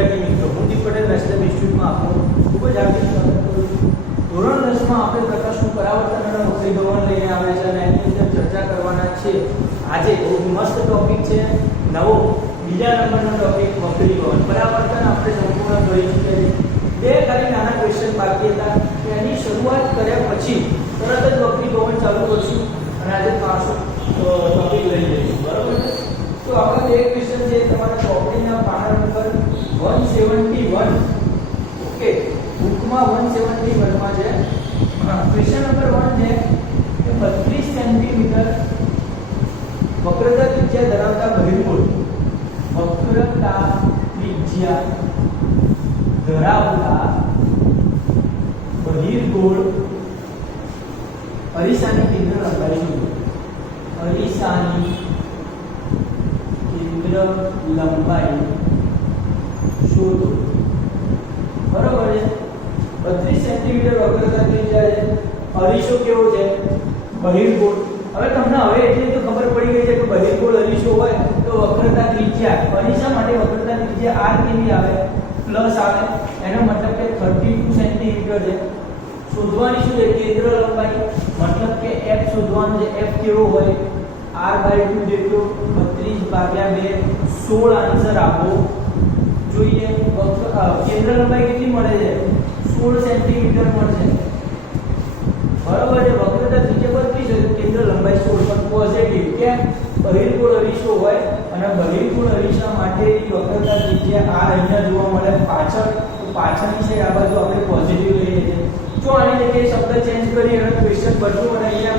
વિદ્યાર્થી મિત્રો, હું દીપ પટેલ નેશનલ ઇન્સ્ટિટ્યૂટમાં આપનું ખૂબ જ હાર્દિક સ્વાગત કરું છું. ધોરણ 10માં આપણે પ્રકાશનું પરાવર્તન અને વક્રીભવન લઈને આવે છે અને એની અંદર ચર્ચા કરવાના છે. આજે બહુ મસ્ત ટોપિક છે, નવો બીજા નંબરનો ટોપિક વક્રીભવન. પરાવર્તન આપણે સંપૂર્ણ કરી ચૂક્યા છે. બે ખાલી નાના ક્વેશ્ચન બાકી હતા કે એની શરૂઆત કર્યા પછી તરત જ વક્રીભવન ચાલુ કરશું અને આજે પાછો ટોપિક લઈ લઈશું. બરાબર છે? તો આપણા બે ક્વેશ્ચન છે તમારા ચોપડીના પાના નંબર 171. ઓકે, બુકમાં 171 માં છે. ક્વેશ્ચન નંબર 1 છે કે 32 સેન્ટીમીટર વક્રતા ત્રિજ્યા ધરાવતા બહિર્ગોળ વક્રતા ત્રિજ્યા ધરાવતા બહિર્ગોળ અરીસાની કેન્દ્ર લંબાઈ શોધો. અરીસાની કેન્દ્ર લંબાઈ શોધો. બરાબર છે? 32 સેન્ટીમીટર વક્રતા ત્રિજ્યા છે. અરીસો કેવો છે? બહિર્ગોળ. હવે તમને હવે એટલી તો ખબર પડી ગઈ છે કે બહિર્ગોળ અરીસો હોય તો વક્રતા ત્રિજ્યા અરીસા માટે વક્રતા ત્રિજ્યા r કેવી આવે? પ્લસ આવે. એનો મતલબ કે 32 સેન્ટીમીટર છે. શોધવાની શું છે? કેન્દ્ર લંબાઈ. મતલબ કે f શોધવાનું છે. f કેવો હોય? r/2 જેટલો. 32/2 16 આન્સર આપો જોઈએ. કેન્દ્ર લંબાઈ કેટલી મળે છે? 16 સેન્ટીમીટર મળશે. બરાબર છે? વક્રતા ત્રિજ્યા 32 છે, કેન્દ્ર લંબાઈ 16 પણ પોઝિટિવ. કે બહિર્ગોળ અરીસો હોય અને બહિર્ગોળ અરીસા માટેની વક્રતા ત્રિજ્યા r અહીંયા જોવા મળે પાછળ. તો પાછળની સાઈડ આ બાજુ આપણે પોઝિટિવ લઈએ છીએ. જો આની જગ્યાએ શબ્દ ચેન્જ કરી અને ક્વેશ્ચન બદલું અને અહીંયા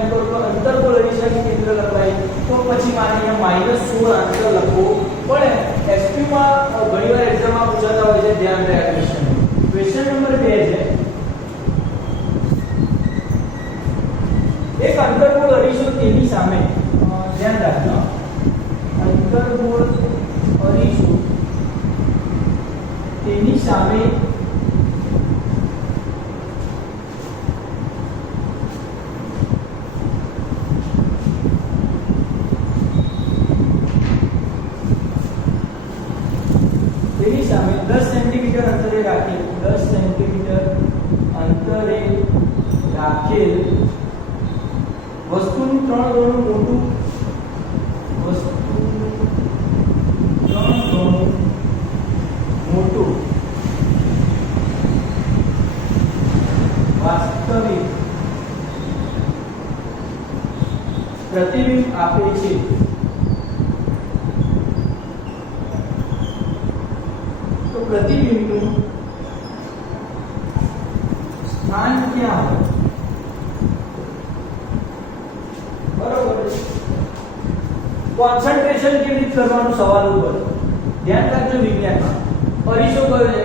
અંતર્ગોળ અરીસાની કેન્દ્ર લંબાઈ, તો પછી મારે અહીંયા -16 આન્સર લખવો પડે. એસક્યુ માં ઘણીવાર એક્ઝામમાં પૂછાતા હોય છે, ધ્યાન રાખો. ક્વેશ્ચન નંબર 2 છે એક અંતર્ગોળ અરીસો તેની સામે, ધ્યાન રાખજો, અંતર્ગોળ અરીસો તેની સામે તેની સામે 10 સેન્ટીમીટર અંતરે રાખેલ 10 સેન્ટીમીટર અંતરે રાખેલ વસ્તુનું 3 ગણું મોટું વાસ્તવિક પ્રતિબિંબ આપે છે. તો પ્રતિબિંબનું સ્થાન ક્યાં હોય? બરોબર. કોન્સન્ટ્રેશન કેવી રીતે કરવાનું સવાલ ઉપર ધ્યાન રાખજો. વિજ્ઞાનમાં અરીસો કયો છે?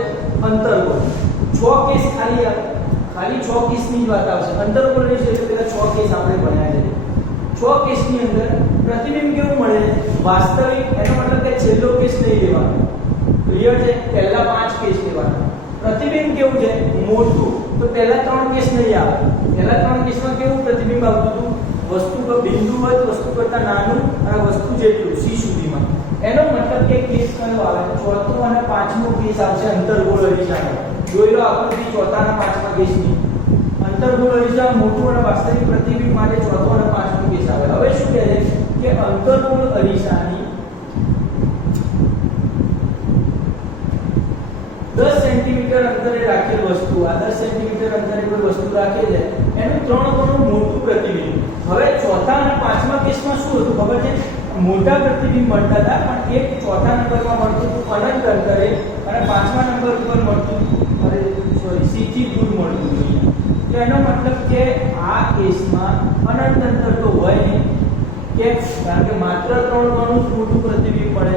અંતર્ગોળ. 6 કેસ ખાલી 6 કેસની જ વાત આવશે. અંતર્ગોળ અરીસો એટલે પેલા 6 કેસ આપણે ભણ્યા છે. 6 કેસની અંદર પ્રતિબિંબ કેવું મળે? વાસ્તવિક. એનો મતલબ કે છેલ્લો કેસ નહીં લેવાનો. ક્લિયર છે? પહેલા 5 કેસ લેવાના. પ્રતિબિંબ કેવું છે? મોટું. તો પહેલા 3 કેસ નહીં આવે. પહેલા 3 કેસમાં કેવું પ્રતિબિંબ આવતું હતું? વસ્તુ પર બિંદુ હોય વસ્તુ કરતા નાનું અને વસ્તુ જેટલું c સુધીમાં. એનો મતલબ કે કેસ કયો આવે? ચોથો અને પાંચમો કેસ આવશે અંતર્ગોળ અરીસાનો. જોઈ લો આકૃતિ ચોથા અને પાંચમા કેસની. અંતર્ગોળ અરીસા મોટું અને વાસ્તવિક પ્રતિબિંબ માટે ચોથો અને પાંચમો કેસ આવે. હવે શું કહે છે કે અંતર્ગોળ અરીસાની 10 સેન્ટીમીટર અંતરે રાખેલ વસ્તુ, આ 10 સેન્ટીમીટર અંતરે કોઈ વસ્તુ રાખે છે, એનું 3 ગણું મોટું પ્રતિબિંબ. હવે ચોથા અને પાંચમા કેસમાં શું હતું ખબર છે? મોટા પ્રતિબિંબ મળતા હતા, પણ એક ચોથા નંબરમાં મળતું હતું અનંત અંતરે અને પાંચમા નંબર ઉપર મળતું c થી દૂર મળતું હતું. તો એનો મતલબ કે આ કેસમાં અનંત અંતર તો હોય નહીં. કે કારણ કે માત્ર 3 ગણું મોટું પ્રતિબિંબ મળે.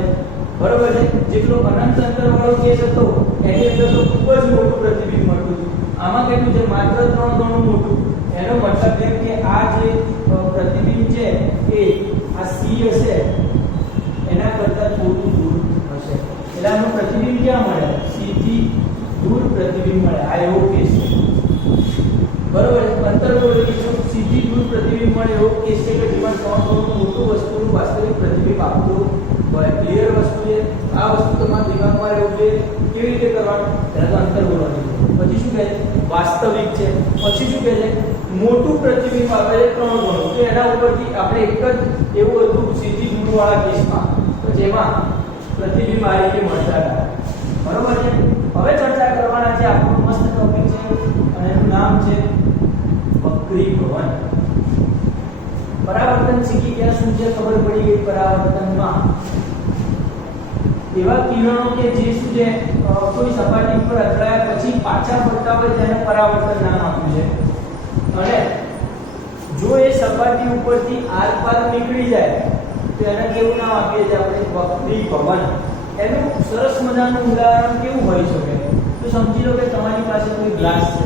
બરોબર છે? જેટલો અનંત અંતર વાળો કેસ હતો એની અંદર તો ખૂબ જ મોટું પ્રતિબિંબ મળતું હતું. આમાં કેટલું છે? માત્ર 3 ગણું મોટું. એનો મતલબ એમ કે આ જે પ્રતિબિંબ છે એ આ c હશે એના કરતા થોડું દૂર હશે. એટલે આનું પ્રતિબિંબ ક્યાં મળે? c થી દૂર પ્રતિબિંબ મળે. આ એવો કેસ છે. બરોબર? અંતર્ગોળ અરીસો c થી દૂર પ્રતિબિંબ મળે એવો કેસ છે કે જેમાં 3 ગણું મોટું વસ્તુનું વાસ્તવિક પ્રતિબિંબ આપતું હોય. ક્લિયર? વસ્તુ છે, આ વસ્તુ તમારા દિમાગમાં રહેવું જોઈએ. કેવી રીતે કરવાનું? પહેલા તો અંતર બોલવાનું. પછી શું કહે છે? વાસ્તવિક છે. પછી શું કહે છે? મોટું પ્રતિબિંબ આપે છે 3 ગણું. તો એના ઉપરથી આપણે એક જ એવું હતું સીધી દૂરવાળા કેસમાં, તો જેમાં પ્રતિબિંબ આ રીતે મળતા હતા. બરોબર છે. હવે ચર્ચા કરવાના છે આપણું મસ્ત ટોપિક છે અને એનું નામ છે વક્રીભવન. પરાવર્તન શીખી ગયા. શું છે ખબર પડી ગઈ? પરાવર્તનમાં એવા કિરણો કે જે શું છે કોઈ સપાટી પર અથડાયા પછી પાછા ફરતા હોય તેને પરાવર્તન નામ આપ્યું છે. અને જો એ સપાટી ઉપરથી આરપાર નીકળી જાય તો એને કેવું નામ આપીએ છીએ આપણે? વક્રીભવન. એનું સરસ મજાનું ઉદાહરણ કેવું હોઈ શકે? તો સમજી લો કે તમારી પાસે કોઈ ગ્લાસ છે,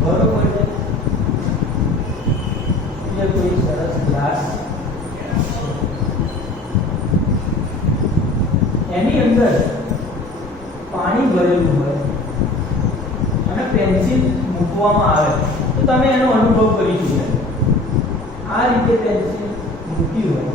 બરોબર છે, એ કોઈ સરસ ગ્લાસ, એની અંદર પાણી ભરેલું હોય અને પેન્સિલ મૂકવામાં આવે તો તમે એનો અનુભવ કરી શકો. આ રીતે પેન્સિલ મૂકી હોય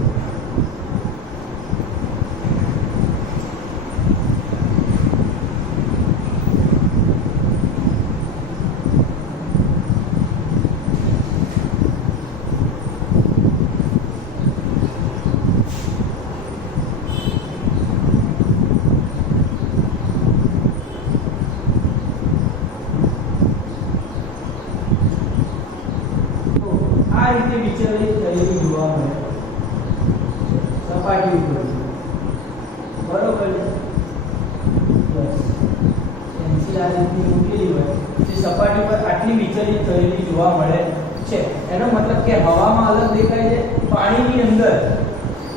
વિચલિત થયેલી જોવા મળે સપાટી ઉપર. બરોબર છે. પેન્સિલ આ રીતની મૂકેલી હોય જે સપાટી પર આટલી વિચલિત થયેલી જોવા મળે છે. એનો મતલબ કે હવામાં અલગ દેખાય છે, પાણીની અંદર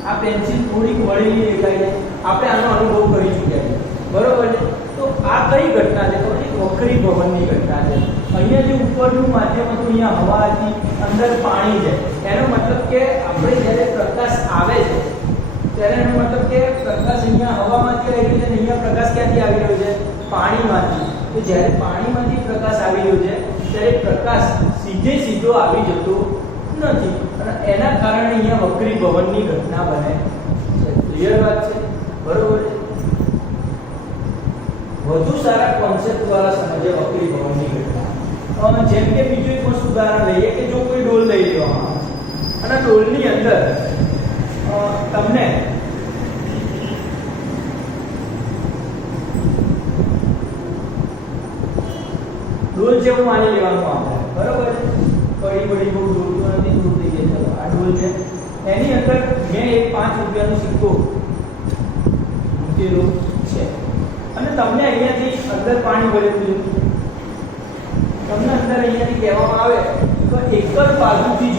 આ પેન્સિલ થોડીક વળેલી દેખાય છે. આપણે આનો અનુભવ કરી ચૂક્યા છે. બરોબર છે. તો આ કઈ ઘટના છે? તો વક્રીભવનની ઘટના છે. અહીંયા જે ઉપરનું માધ્યમ હતું અહીંયા હવા હતી, અંદર પાણી છે. એનો મતલબ કે આપણે જ્યારે પ્રકાશ આવે છે ત્યારે એનો મતલબ કે પ્રકાશ અહીંયા હવામાંથી આવી રહ્યો છે અને અહીંયા પ્રકાશ ક્યાંથી આવી રહ્યો છે? પાણીમાંથી. તો જ્યારે પાણીમાંથી પ્રકાશ આવી રહ્યો છે ત્યારે પ્રકાશ સીધો આવી જતો નથી અને એના કારણે અહીંયા વક્રીભવનની ઘટના બને છે. ક્લિયર વાત છે? બરોબર છે. વધુ સારા કોન્સેપ્ટ દ્વારા સમજે વક્રીભવનની ઘટના. જેમ કે બીજું એક મસ્ત ઉદાહરણ લઈએ કે જો કોઈ ડોલ લઈ લેવામાં અને ડોલની અંદર તમને ડોલ જેવું માની લેવાનું આપણે. બરોબર છે. બડી બહુ ડોલ તો નથી, દૂર થઈ ગઈ. ચલો આ ડોલ છે, એની અંદર મેં એક 5 રૂપિયાનો સિક્કો મૂકેલો છે અને તમને અહીંયાથી અંદર પાણી ભરેલું છે. તમને અંદર અહીંયાથી કહેવામાં આવે તો એક જ બાજુથી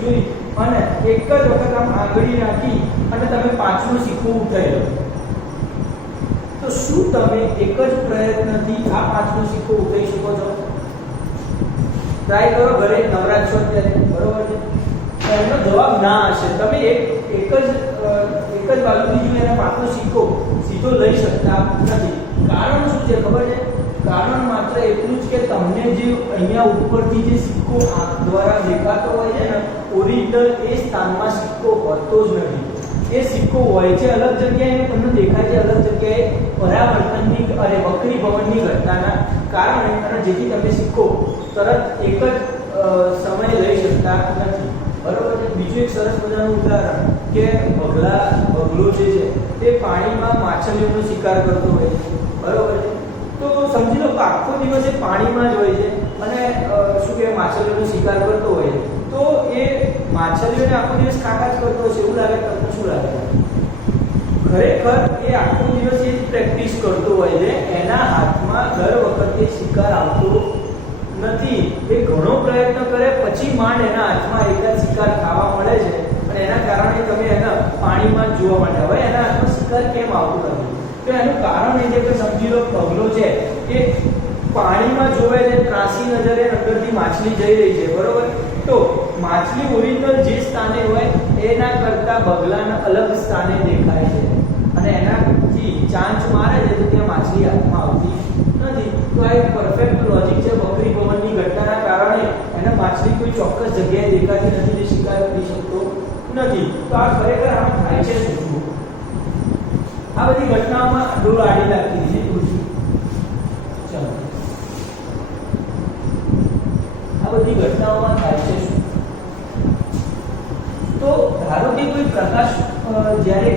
જોઈ અને એક જ વખત આમ આંગળી નાખી અને તમે 5નો સિક્કો ઉઠાવી લો. તો શું તમે એક જ પ્રયત્નથી આ 5નો સિક્કો ઉઠાવી શકો છો? ટ્રાય કરો ઘરે, નવરાશ છો ત્યારે. બરોબર છે. એનો જવાબ ના હશે. તમે એક જ બાજુથી જોઈ અને 5નો સિક્કો સીધો લઈ શકતા નથી. કારણ શું છે ખબર છે? કારણ માત્ર એટલું જ કે તમને જે અહીંયા ઉપરથી જે સિક્કો આંખ દ્વારા દેખાતો હોય છે ને, ઓરિજિનલ એ સ્થાનમાં સિક્કો હોતો જ નથી. એ સિક્કો હોય છે અલગ જગ્યાએ અને તમને દેખાય છે અલગ જગ્યાએ પરાવર્તનની અને વક્રીભવનની ઘટનાના કારણે, અને જેથી તમે સિક્કો તરત એક જ સમયે લઈ શકતા નથી. બરોબર છે. બીજું એક સરસ મજાનું ઉદાહરણ કે બગલો જે છે તે પાણીમાં માછલીઓનો શિકાર કરતો હોય છે. બરોબર છે. તો સમજી લો કે આખો દિવસ એ પાણીમાં જ હોય છે અને શું કે માછલીઓનો શિકાર કરતો હોય છે. તો એ માછલીઓને આખો દિવસ કાકા જ કરતો હશે એવું લાગે તમને? શું લાગે? ખરેખર એ આખો દિવસ એ પ્રેક્ટિસ કરતો હોય છે. એના હાથમાં દર વખતે શિકાર આવતો નથી. એ ઘણો પ્રયત્ન કરે પછી માંડ એના હાથમાં એકાદ શિકાર ખાવા મળે છે અને એના કારણે તમે એના પાણીમાં જોવા માટે. હવે એના હાથમાં શિકાર કેમ આવતું નથી? તો એનું કારણ એ છે કે સમજી લો બગલો છે એ પાણીમાં જોવે છે, ત્રાસી નજરે અંદરથી માછલી જઈ રહી છે. બરોબર. તો માછલી ઓરિજિનલ જે સ્થાને હોય એના કરતા બગલાના અલગ સ્થાને દેખાય છે અને એનાથી ચાંચ મારે છે તો ત્યાં માછલી હાથમાં આવતી નથી. તો આ એક પરફેક્ટ લોજિક છે. વક્રીભવનની ઘટનાના કારણે એને માછલી કોઈ ચોક્કસ જગ્યાએ દેખાતી નથી, જે શિકાર કરી શકતો નથી. નથી. તો આ ખરેખર આમ થાય છે શું? આ બધી ઘટનાઓમાં ડોળ આડી લાગતી છે ખુરશી. ચલો, આ બધી ઘટનાઓમાં થાય છે શું? તો ધારો કે કોઈ પ્રકાશ જ્યારે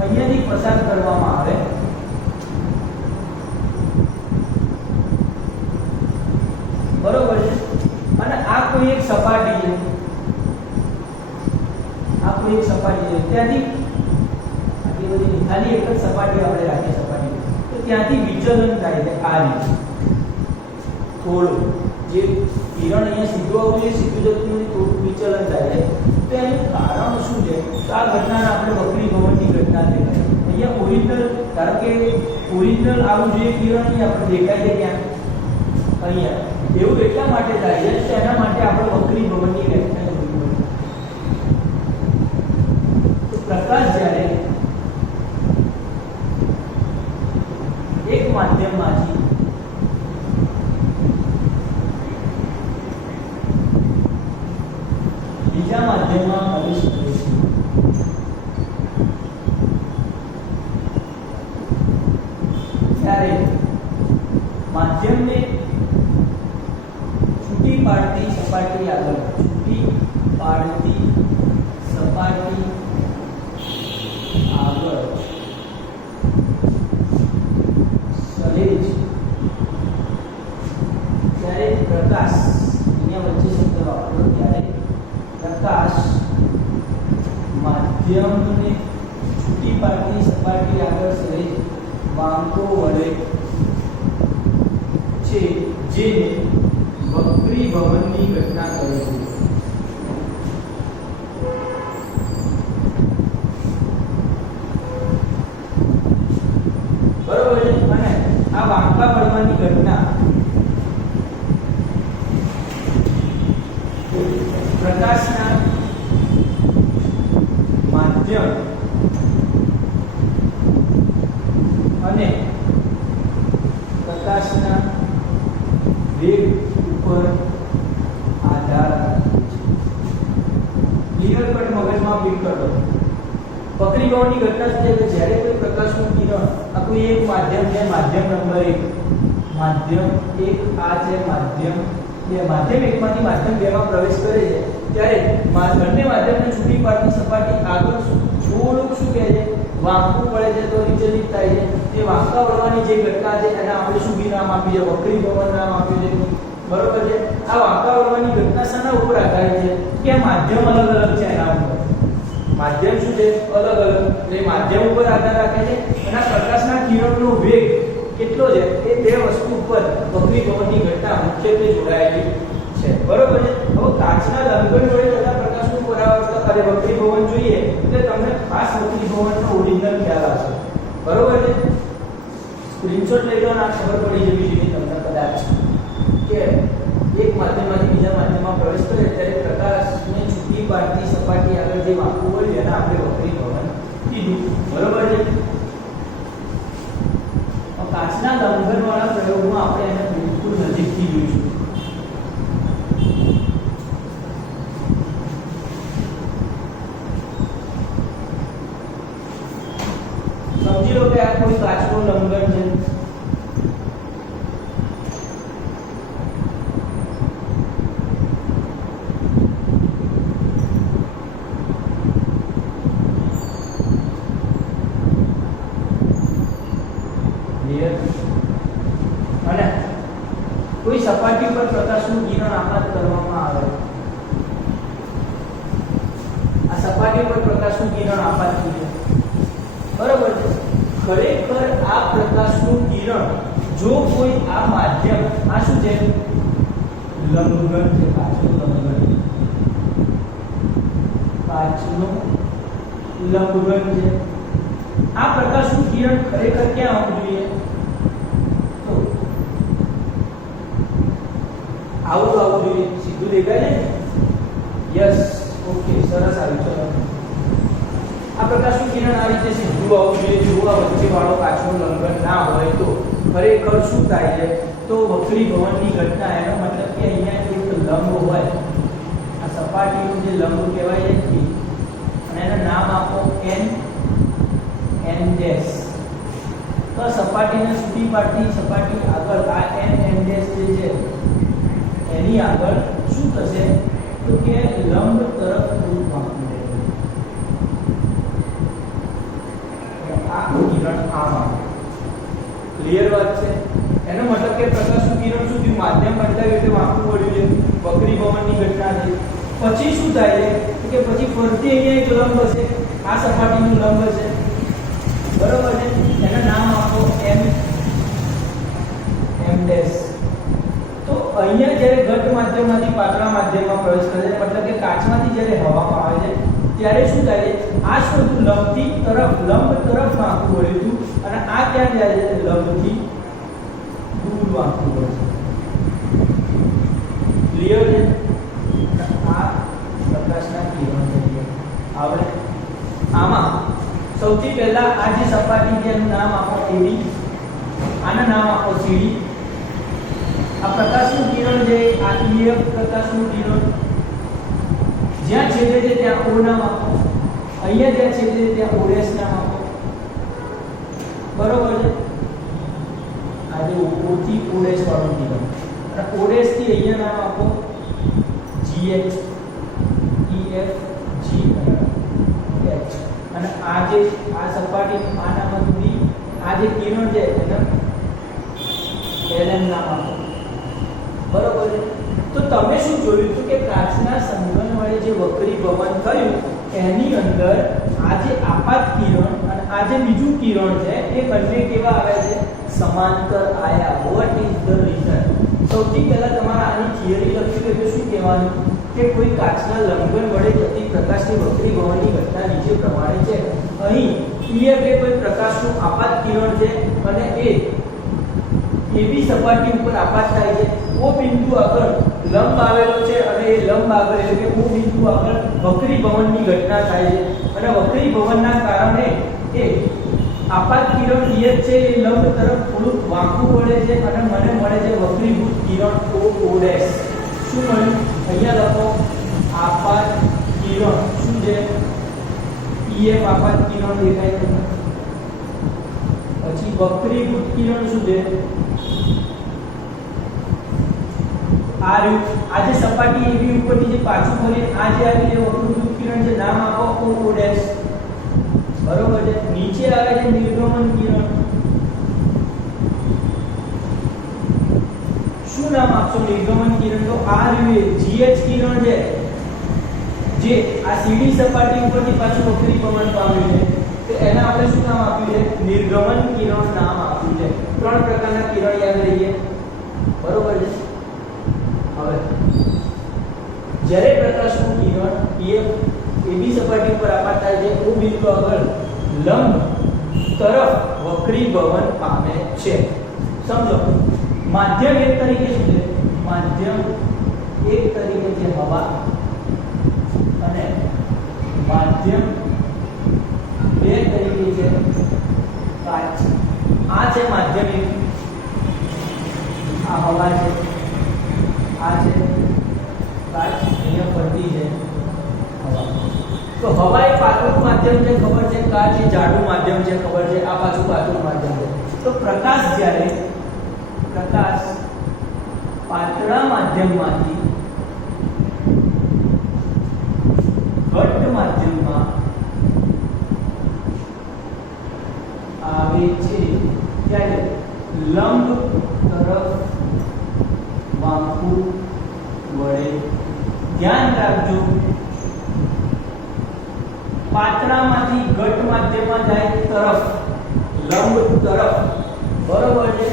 અહીંયાથી પસાર કરવામાં આવે, બરોબર છે, અને આ કોઈ એક સપાટી છે, આ કોઈ એક સપાટી છે, ત્યાંથી આટલી બધી ખાલી એક જ સપાટી આપણે રાખીએ સપાટી, તો ત્યાંથી વિચલન થાય છે આ રીતે થોડું, જે કિરણ અહીંયા સીધું આવવું જોઈએ સીધું જતું નથી, થોડું વિચલન થાય છે. તો એનું કારણ શું છે? તો આ ઘટનાને આપણે વક્રી ભવનની ઘટના કહેવાય. અહીંયા ઓરિજિનલ, ધારો કે ઓરિજિનલ આવું જોઈએ કિરણ અહીં આપણે દેખાય છે ક્યાં? અહીંયા. એવું એટલા માટે થાય છે કે એના માટે આપણે વક્રી ભવનની ઘટના જોવી પડે. તો પ્રકાશ જ્યારે એક માધ્યમમાંથી બીજા માધ્યમમાં પ્રવેશ કરે છે, ત્યારે માધ્યમને છૂટી પાડતી સપાટી આગળ, છૂટી પાડતી સપાટી આગળ સહેજ ત્યારે પ્રકાશ, અહીંયા વચ્ચે શબ્દ વાપરો, ત્યારે પ્રકાશ માધ્યમને છૂટી પાડતી સપાટી આગળ સહેજ વાંકો વળે છે, જેને વક્રી ભવનની ઘટના કહે છે. બરોબર છે. અને આ વાંકા વળવાની ઘટના પ્રકાશના માધ્યમ અને પ્રકાશના વેગ ઉપર આધાર રાખે છે. ક્લિયર કટ મગજમાં ફીટ કરો. વક્રી ભવનની ઘટના શું છે કે જ્યારે કોઈ પ્રકાશનું કિરણ આ કોઈ એક માધ્યમ છે, માધ્યમ નંબર 1, માધ્યમ 1 આ છે માધ્યમ 2, માધ્યમ 1 માંથી માધ્યમ 2 માં પ્રવેશ કરે છે, ત્યારે બંને માધ્યમને છૂટી પાડતી સપાટી આગળ થોડુંક શું કહે છે, વાંકું પડે છે, તો વિચલિત થાય છે. તે વાંકા વળવાની જે ઘટના છે એને આપણે શું નામ આપ્યું છે? વક્રી ભવન નામ આપ્યું છે. બરોબર છે. આ વાંકા વળવાની ઘટના શાના ઉપર આધારિત છે? કે માધ્યમ અલગ અલગ છે એના ઉપર. માધ્યમ શું છે? અલગ અલગ. એટલે માધ્યમ ઉપર આધાર રાખે છે અને પ્રકાશના કિરણનો વેગ કેટલો છે એ બે વસ્તુ ઉપર વક્રી ભવનની ઘટના મુખ્યત્વે જોડાયેલી છે. બરોબર છે. હવે કાચના લંબન વડે થતા પ્રકાશનું પરાવર્તન અને વક્રી ભવન જોઈએ એટલે તમને ખાસ વક્રી ભવનનો ઓરિજિનલ ખ્યાલ આવશે. બરોબર છે. સ્ક્રીનશોટ લઈ લો અને આ ખબર પડી જવી જોઈએ તમને કદાચ કે એક માધ્યમમાંથી બીજા માધ્યમમાં પ્રવેશ કરે ત્યારે પ્રકાશને છૂટી પાડતી સપાટી આગળ જે વાંકું હોય એને આપણે વક્રી ભવન કીધું. બરોબર છે. કાચના લંબનવાળા પ્રયોગમાં આપણે એને બિલકુલ નજીકથી જોઈશું. સમજી લો કે આ કોઈ કાચનું લંબન છે. અને કોઈ સપાટી પર પ્રકાશનું કિરણ આપાત કરવામાં આવે, આ સપાટી પર પ્રકાશનું કિરણ આપાત થયું. બરોબર છે. ખરેખર આ પ્રકાશનું કિરણ જો કોઈ આ માધ્યમ, આ શું છે? લંબઘન છે, કાચનું લંબઘન, કાચનું લંબઘન છે. આ પ્રકાશનું કિરણ ખરેખર ક્યાં આવવું જોઈએ? તો આવું આવવું જોઈએ. સીધું દેખાય છે? યસ. ઓકે, સરસ આવ્યું. ચલો, આ પ્રકાશનું કિરણ આ રીતે સીધું આવવું જોઈએ. જો આ વચ્ચે વાળો કાચનું લંબન ના હોય તો ખરેખર શું થાય છે? તો વક્રી ભવનની ઘટના, એનો મતલબ કે અહીંયા એક લંબ હોય, આ સપાટીનું જે લંબ કહેવાય છે એનું નામ આપો n n ડેશ. તો સપાટીને સીધી પાડતી સપાટી આગળ આ n ડેશ જે છે એની આગળ શું થશે તો કે લંબ તરફ થોડું વાંકું રહેશે. આ કિરણ આમાં ક્લિયર વાત છે. એનો મતલબ કે પ્રકાશનું કિરણ સુધી માધ્યમ બદલાયું એટલે વાંકું વળ્યું છે, વક્રી ભવનની ઘટના થઈ. પછી શું થાય છે કે પછી ફરતી અહીંયા એક લંબ હશે, આ સપાટીનું લંબ હશે, બરોબર છે. એનું નામ આપો m ડેશ. તો અહીંયા જ્યારે ઘટ માધ્યમમાંથી પાતળા માધ્યમમાં પ્રવેશ કરે છે, મતલબ કે કાચમાંથી જ્યારે હવામાં આવે છે ત્યારે શું થાય છે, આ શું હતું લંબથી તરફ લંબ તરફ વાંકું વળ્યું હતું અને આ ક્યાં જાય છે લંબથી દૂર વાંકું વળે છે. ક્લિયર છે. આ પ્રકાશના કિરણ છે. હવે આમાં સૌથી પહેલા આ જે સપાટી છે એનું નામ આપો AD, આનું નામ આપો CD. આ પ્રકાશનું કિરણ છે આ EF પ્રકાશનું કિરણ. જ્યાં છેદે છે ત્યાં O નામ આપો, અહીંયા જ્યાં છેદે છે ત્યાં OS નામ આપો, બરોબર છે. આ જે O થી OS વાળું કિરણ અને OS થી અહીંયા નામ આપો GH, EF, G અને H. અને આ જે આ સપાટી આ નામ હતું આ જે કિરણ છે એને LM નામ આપો, બરોબર છે. તો તમે શું જોયું હતું કે કાચના સંઘન વડે જે વક્રી ભવન થયું એની અંદર આ જે આપાત કિરણ અને આ જે બીજું કિરણ છે એ બંને કેવા આવ્યા છે સમાંતર આયા. What is the reason? સૌથી પહેલા તમારે આની થિયરી લખી એટલે શું કહેવાનું કે કોઈ કાચના લંબન વડે થતી પ્રકાશની વક્રી ભવનની ઘટના નીચે પ્રમાણે છે. અહીં EF એ કોઈ પ્રકાશનું આપાત કિરણ છે અને એ એવી સપાટી ઉપર આપાત થાય છે. O બિંદુ આગળ લંબ આવેલો છે અને એ લંબ આગળ એટલે કે O બિંદુ આગળ વક્રી ભવનની ઘટના થાય છે અને વક્રી ભવનના કારણે એ આપાત કિરણ EF છે એ લંબ તરફ થોડું વાંકું વળે છે અને મને મળે છે વક્રીભૂત કિરણ O ડેશ. શું મળ્યું? અહીંયા લખો આપાત કિરણ શું છે EF આપાત કિરણ દેખાય છે. પછી વક્રીભૂત કિરણ શું છે આ રહ્યું. આ જે સપાટી એવી ઉપરથી જે પાછું ફરી આ જે આવી જે વક્રીભૂત કિરણ છે નામ આપો O ડેશ, બરોબર છે. નીચે આવે છે નિર્ગમન કિરણ. શું નામ આપશો નિર્ગમન કિરણ? તો આ રહ્યું GH કિરણ છે જે આ સીડી સપાટી ઉપરથી પાછું વક્રી ભવન પામ્યું છે તો એના આપણે શું નામ આપ્યું છે નિર્ગમન કિરણ નામ આપ્યું છે. ત્રણ પ્રકારના કિરણ યાદ રહીએ, બરોબર છે. હવે જ્યારે પ્રકાશનું કિરણ EF એબી સપાટી ઉપર આપાત થાય છે O બિંદુ આગળ લંબ તરફ વક્રી ભવન પામે છે. સમજો માધ્યમ એક તરીકે શું છે? માધ્યમ એક તરીકે છે હવા અને માધ્યમ બે તરીકે છે કાચ. આ છે માધ્યમ એક, આ હવા છે, આ છે કાચ, અહીંયા ફરતી છે હવા. તો હવા એ પાતળું માધ્યમ છે ખબર છે, કાચ એ જાડું માધ્યમ છે ખબર છે, આ પાછું પાતળું માધ્યમ છે. તો પ્રકાશ જ્યારે પ્રકાશ પાતળા માધ્યમમાંથી ઘટ્ટ માધ્યમમાં આવે છે ત્યારે લંબ તરફ વાંકું વળે. ધ્યાન રાખજો પાતળામાંથી ઘટ્ટ માધ્યમમાં જાય તરફ લંબ તરફ, બરોબર છે.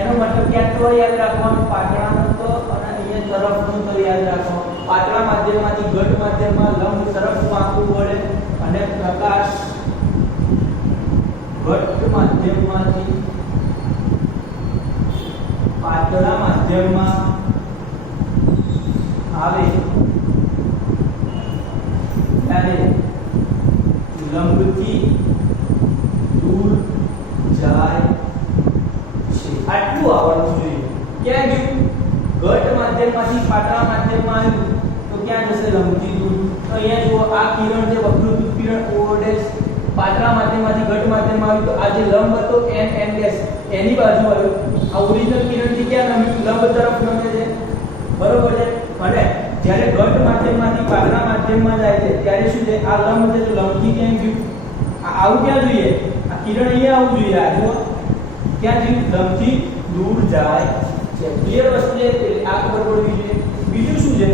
એનો મતલબ કે આ તો યાદ રાખવાનું પાતળાનો તો અને અહીંયા તરફનો તો યાદ રાખવાનું. પાતળા માધ્યમમાંથી ઘટ્ટ માધ્યમમાં લંબ તરફ વાંકું વળે અને પ્રકાશ ઘટ્ટ માધ્યમમાંથી પાતળા માધ્યમમાં આવે ત્યારે લંબથી દૂર જાય છે. આટલું આવડવું જોઈએ. ક્યાં ગયું? ઘટ્ટ માધ્યમમાંથી પાતળા માધ્યમમાં આવ્યું તો ક્યાં જશે? લંબથી દૂર. તો અહીંયા જુઓ આ કિરણ છે વક્રતૃત કિરણ 4 પાતળા માધ્યમમાંથી ઘટ માધ્યમ આવ્યું તો આ જે લંબ હતો n n' એની બાજુ આવ્યો. આ ઓરિજિનલ કિરણથી ક્યાં નમ્યું? લંબ તરફ નમે છે, બરોબર છે. અને જ્યારે ઘટ માધ્યમમાંથી પાતળા માધ્યમમાં જાય છે ત્યારે શું છે? આ લંબ છે તો લંબથી ક્યાં ગયું? આ આવું ક્યાં જોઈએ? આ કિરણ અહીંયા આવવું જોઈએ. આ જુઓ ક્યાં ગયું? લંબથી દૂર જાય છે. ક્લિયર વસ્તુ છે, એટલે આ ખબર પડવી જોઈએ. બીજું શું છે?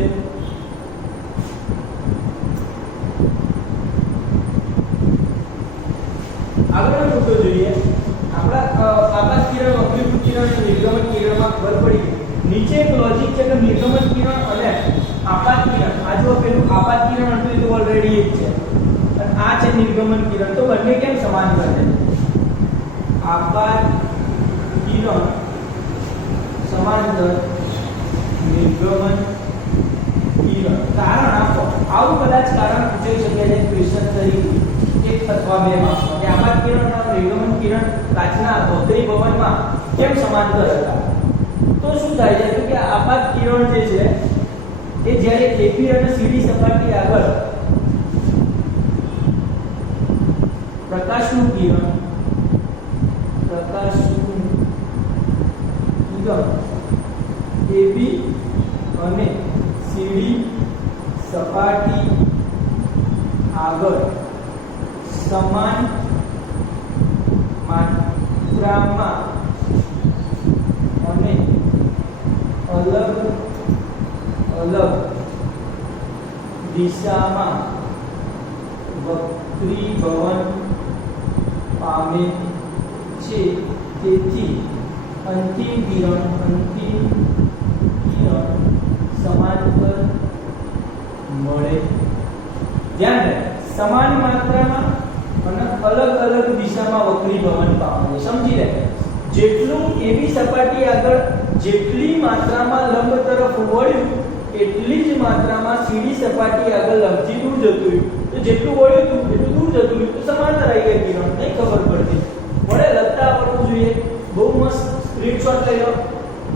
આગળનો મુદ્દો જોઈએ. આપણા આકાશ કિરણ, વક્રીભૂત કિરણ અને નિર્ગમન કિરણમાં ખબર પડી. નીચે એક લોજિક છે કે નિર્ગમન કિરણ અને આપાત કિરણ. આ જો પેલું આપાત કિરણ હતું એ તો ઓલરેડી એક છે અને આ છે નિર્ગમન કિરણ. તો બંને કેમ સમાન કરે? આપાત કિરણ સમાંતર નિર્ગમન કિરણ. કારણ આપો. આવું કદાચ કારણ પૂછાઈ શકે છે ક્વેશ્ચન તરીકે એક અથવા બે માર્ક્સમાં કે આપાત કિરણ અને નિર્ગમન કિરણ કાચના વક્રી ભવનમાં કેમ સમાંતર હતા. તો શું થાય છે તો કે આપાત કિરણ જે છે એ જ્યારે AB અને CD સપાટી આગળ પ્રકાશનું કિરણ AB અને CD સપાટી આગળ સમાન માત્રામાં અને અલગ અલગ દિશામાં વક્રીભવન પામે છે. તેથી અંતિમ કિરણ સમાંતર મળે. ધ્યાન રાખો, સમાન માત્રામાં અને અલગ અલગ દિશામાં વક્રીભવન પામે છે. સમજી રાખો, જેટલું AB સપાટી આગળ જેટલી માત્રામાં લંબ તરફ વળ્યું એટલી જ માત્રામાં CD સપાટી આગળ લંબથી દૂર જતું રહ્યું. તો જેટલું વળ્યું હતું એટલું દૂર જતું રહ્યું તો સમાંતર આવી ગઈ કિરણ. નહીં ખબર પડતી મળે, લખતા આવડવું જોઈએ. બહુ મસ્ત સ્ક્રીનશોટ લઈ લો.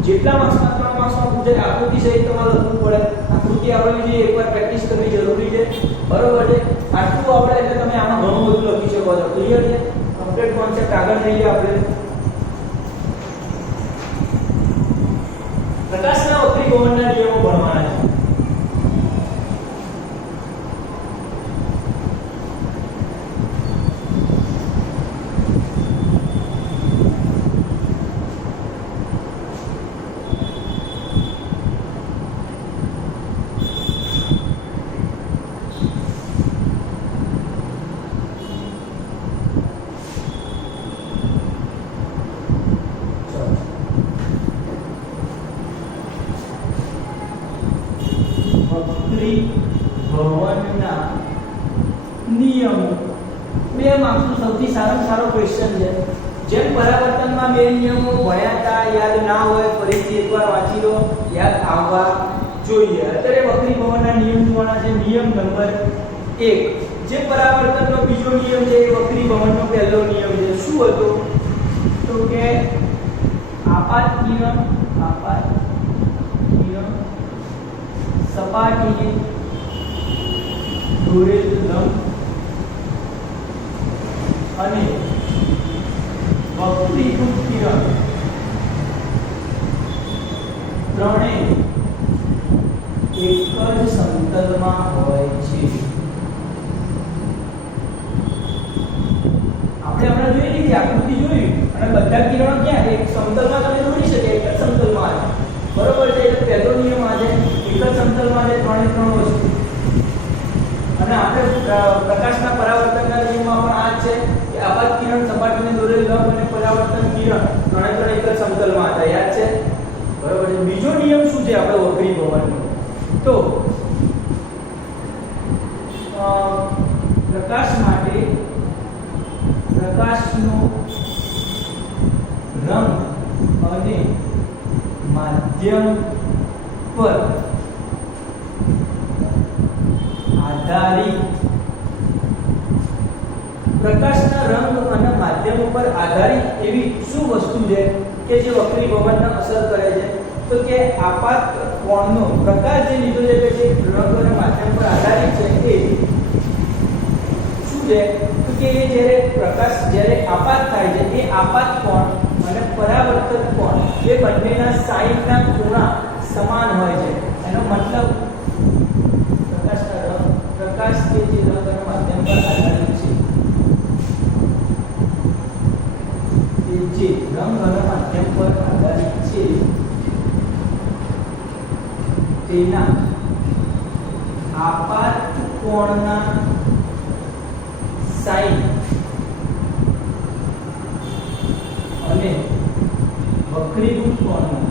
જેટલા માર્ક્સમાં 3 માર્ક્સમાં પૂછે આકૃતિ સહિત તમારે લખવું પડે. આકૃતિ આવડવી જોઈએ, એકવાર પ્રેક્ટિસ કરવી જરૂરી છે, બરોબર છે. આટલું આવડે એટલે તમે આમાં ઘણું બધું લખી શકો છો. ક્લિયર છે? કમ્પ્લીટ કોન્સેપ્ટ આગળ જઈએ આપણે. પ્રકાશના વક્રીભવનના નિયમો ભણવાના છે. વક્રીભવનના નિયમો. 2 માર્ક્સનો સૌથી સારો ક્વેશ્ચન છે. જેમ પરાવર્તનમાં 2 નિયમો ભણ્યા હતા, યાદ ના હોય ફરીથી એકવાર વાંચી લો, યાદ આવવા જોઈએ. અત્યારે વક્રીભવનના નિયમ જોવાના છે. નિયમ નંબર 1. જે પરાવર્તનનો બીજો નિયમ છે એ વક્રીભવનનો પહેલો નિયમ છે. શું હતો? તો કે આપાત કિરણ સપાટીને દોરેલ લંબ અને વક્રીભૂત કિરણ ત્રણેય એક જ સમતલમાં હોય છે. આપણે હમણાં જોઈ લીધી આકૃતિ જોઈ અને બધા કિરણો ક્યાં એક સમતલમાં તમે દોરી શકે, એક જ સમતલમાં આવે, બરોબર છે. એટલે પહેલો નિયમ આ છે, એક જ સમતલમાં છે ત્રણે ત્રણ વસ્તુ. અને આપણે પ્રકાશના પરાવર્તનના નિયમમાં પણ આ જ છે કે આપાત કિરણ સપાટીને દોરેલ લંબ અને પરાવર્તન કિરણ ત્રણે ત્રણ એક જ સમતલમાં હતા. યાદ છે? બરોબર છે. બીજો નિયમ શું છે આપણે વક્રીભવનનો? તો પ્રકાશ માટે પ્રકાશનો રંગ અને માધ્યમ પર આધારિત પ્રકાશના રંગ અને માધ્યમ પર આધારિત એવી શું વસ્તુ છે કે જે વક્રીભવનને અસર કરે છે? તો કે આપાત કોણનો પ્રકાશ જે લીધો છે કે જે રંગ અને માધ્યમ પર આધારિત છે એ શું શું છે તો કે એ જ્યારે પ્રકાશ જ્યારે આપાત થાય છે એ આપાત કોણ અને પરાવર્તન કોણ એ બંનેના સાઈનના ખૂણા સમાન હોય છે એનો મતલબ પ્રકાશ કે જે રંગ અને માધ્યમ પર આધારિત છે એ જે રંગ અને માધ્યમ પર આધારિત છે તેના આપાત કોણના સાઈન અને વક્રીભૂત કોણના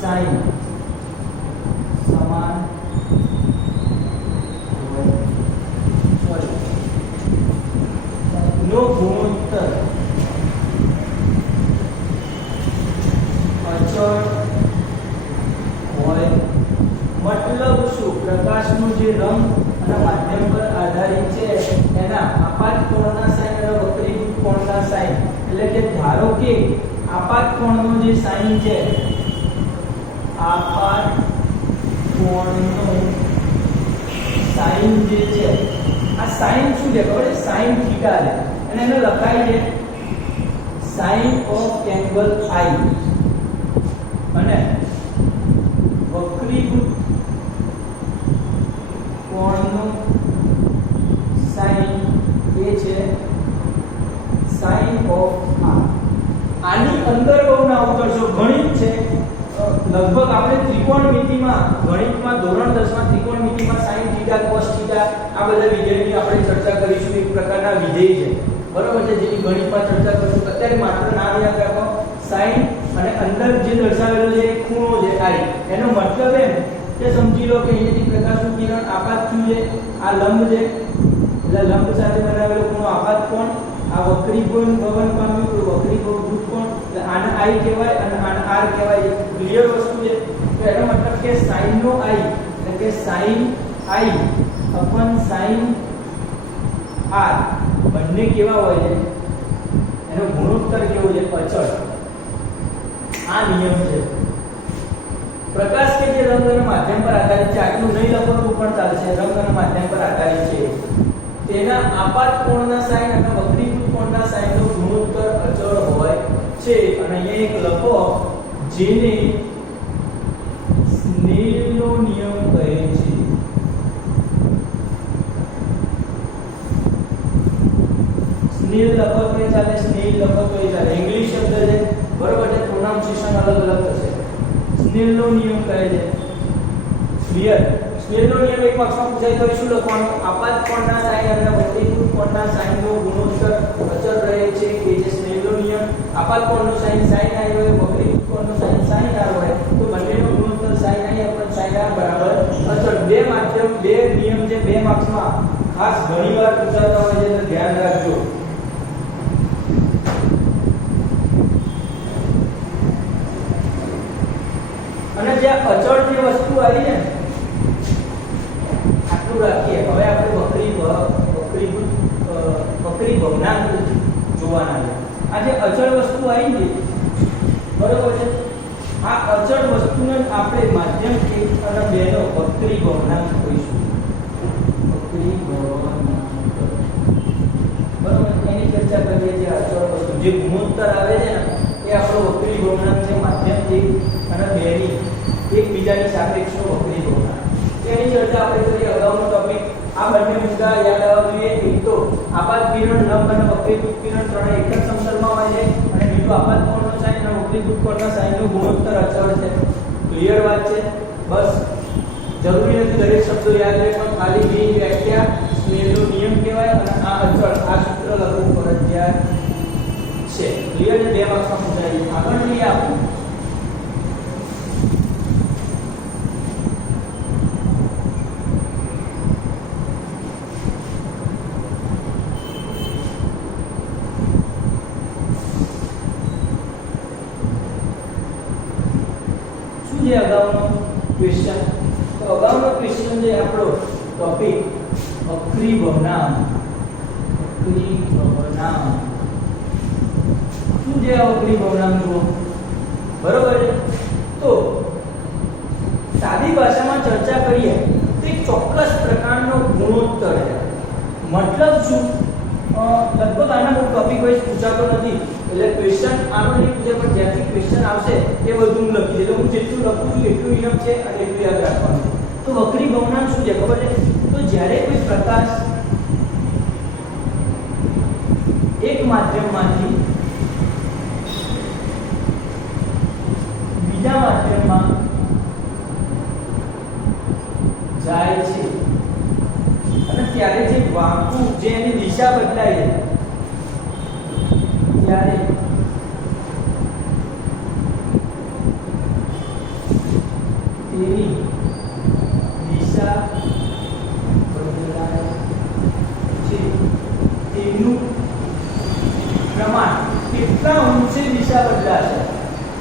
સાઈન સમાન નો ગુણોત્તર અચળ હોય મતલબ શું પ્રકાશનો જે રંગ અને માધ્યમ પર આધારિત છે એના આપાત કોણના સાઈન અને વક્રીભૂત કોણના સાઈન એટલે કે ધારો કે આપાત કોણનો જે સાઈન છે આપાત કોણનો સાઈન જે છે આ સાઈન શું છે ખબર છે સાઈન થીટા છે અને એને લખાય છે સાઈન ઓફ એંગલ આઈ અને વક્રીભૂત કોણનો સાઈન એ છે સાઈન ઓફ આર આની અંદર બહુ ના ઉતરશો ગણિત છે લગભગ આપણે ત્રિકોણમિતિમાં ગણિતમાં ધોરણ 10 માં ત્રિકોણમિતિમાં sin થીટા cos થીટા આ બધા વિધેયની આપણે ચર્ચા કરીશું એક પ્રકારના વિધેય છે બરોબર છે જેની ગણિતમાં ચર્ચા કરીશું અત્યારે માત્ર નામ યાદ રાખો sin અને અંદર જે દર્શાવેલો છે એ ખૂણો છે i એનો મતલબ એમ કે સમજી લો કે અહીંયાથી પ્રકાશનું કિરણ આપાત થયું છે આ લંબ છે એટલે લંબ સાથે બનાવેલો ખૂણો આપાત કોણ આ વક્રીભવન પામ્યું તો વક્રીભૂત કોણ એટલે આને i કહેવાય અને આને r કહેવાય ક્લિયર વસ્તુ છે તો એનો મતલબ કે sin નો i એટલે કે sin i upon sin r બંને કેવા હોય છે એનો ગુણોત્તર કેવો છે અચળ આ નિયમ છે પ્રકાશ કે જે રંગ અને માધ્યમ પર આધારિત છે આટલું નહીં લખો તો પણ ચાલશે રંગ અને માધ્યમ પર આધારિત છે તેના આપાત કોણના સાઈન અને વક્રીભૂત કોણના સાઈનનો ગુણોત્તર અચળ હોય છે અને અહીંયા એક લખો જેને સ્નેલનો નિયમ કહે છે સ્નેલ લખો તો ચાલે સ્નેલ લખો તો ચાલે ઇંગ્લિશ શબ્દ છે બરોબર છે પ્રોનાઉન્સિએશન અલગ અલગ થશે સ્નેલનો નિયમ કહે છે ક્લિયર સ્નેલનો નિયમ એક વાક્યમાં પૂછાય તો શું લખવાનું આપાત કોણના સાઈન અને વક્રીભૂત કોણના સાઈનનો ગુણોત્તર અચળ રહે છે કે જે સ્નેલનો નિયમ આપાત કોણનો સાઈન sin i હોય વક્રીભૂત કોણનો સાઈન sin r હોય તો બંનેનો ગુણોત્તર sin i upon sin r બરાબર અચળ બે માધ્યમ બે નિયમ છે બે માર્ક્સમાં ખાસ ઘણીવાર પૂછાતા હોય છે તો ધ્યાન રાખજો અને જે અચળ જે વસ્તુ આવી ને આટલું રાખીએ હવે આપણે વક્રી ભવનાંક જોવાના છે આ જે અચળ વસ્તુ આવી ને બરોબર છે આ અચળ વસ્તુને આપણે માધ્યમ 1 અને 2 નો વક્રી ભવનાંક કહીશું વક્રી ભવનાંક બરોબર એની ચર્ચા કરીએ જે અચળ વસ્તુ જે ગુણોત્તર આવે છે ને એ આપણો વક્રી ભવનાંક છે માધ્યમ 1 અને 2 ની એકબીજાની સાપેક્ષનો વક્રી ભવનાંક એની ચર્ચા આપણે કરી અગાઉનો ટોપિક આ બંને મુદ્દા યાદ આવવા જોઈએ એક તો આપાત કિરણ લંબ અને વક્રીભૂત કિરણ ત્રણે એક જ સમતલમાં હોય છે અને બીજું આપાત કોણનો સાઈન અને વક્રીભૂત કોણના સાઈનનો ગુણોત્તર અચળ છે ક્લિયર વાત છે બસ જરૂરી નથી દરેક શબ્દો યાદ રહે પણ ખાલી બે વ્યાખ્યા સ્નેલનો નિયમ કહેવાય અને આ અચળ આ સૂત્ર લખવું ફરજિયાત છે ક્લિયર છે બે માર્ક્સમાં પૂછાય આગળ જઈએ આપણે જે અગાઉનો ક્વેશ્ચન તો અગાઉનો ક્વેશ્ચન જે આપણો ટોપિક વક્રી ભવનાંક શું છે આ વક્રી ભવનાંક જુઓ બરોબર છે તો સાદી ભાષામાં ચર્ચા કરીએ તો એક ચોક્કસ પ્રકારનો ગુણોત્તર છે. મતલબ શું? લગભગ આના બહુ ટોપિક વાઇઝ પૂછાતો નથી, એટલે ક્વેશ્ચન આનો નહીં પૂછે, પણ જ્યાંથી ક્વેશ્ચન આવશે એ બધું હું લખી દઉં. એટલે હું જેટલું લખું છું એટલું ઇનફ છે અને એટલું યાદ રાખવાનું. તો વક્રી ભવનાંક શું છે ખબર છે? તો જ્યારે કોઈ પ્રકાશ એક માધ્યમમાંથી બીજા માધ્યમમાં જાય છે અને ત્યારે જે વાંકું જે એની દિશા બદલાય છે ત્યારે તેની દિશા બદલાય છે તેનું પ્રમાણ કેટલા ઊંચે દિશા બદલાશે,